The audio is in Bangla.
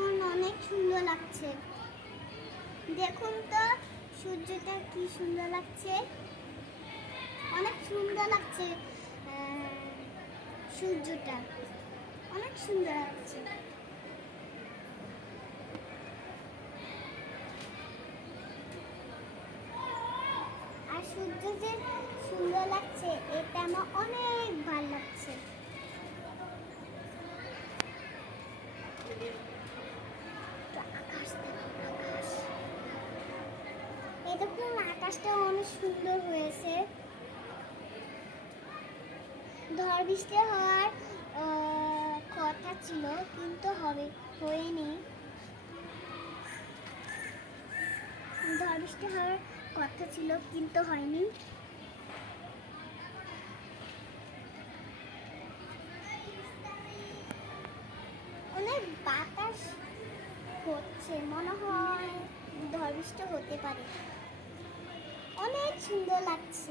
এখন অনেক সুন্দর লাগছে। দেখুন তো, সূর্যটা কি সুন্দর লাগছে। অনেক সুন্দর লাগছে সূর্যটা। অনেক সুন্দর লাগছে। আর সূর্য যে সুন্দর লাগছে, এটা আমার অনেক ভালো লাগছে তো আকাশ দেখুন, আকাশ। এই দেখুন, আকাশটা অনেক সুন্দর হয়েছে। ঝড় বৃষ্টি হওয়ার কথা ছিল, কিন্তু হবে, হয়নি। ঝড় বৃষ্টি হওয়ার কথা ছিল, কিন্তু হয়নি। অনেক বাতাস হচ্ছে, মনে হয় ঝড় বৃষ্টি হতে পারে। অনেক সুন্দর লাগছে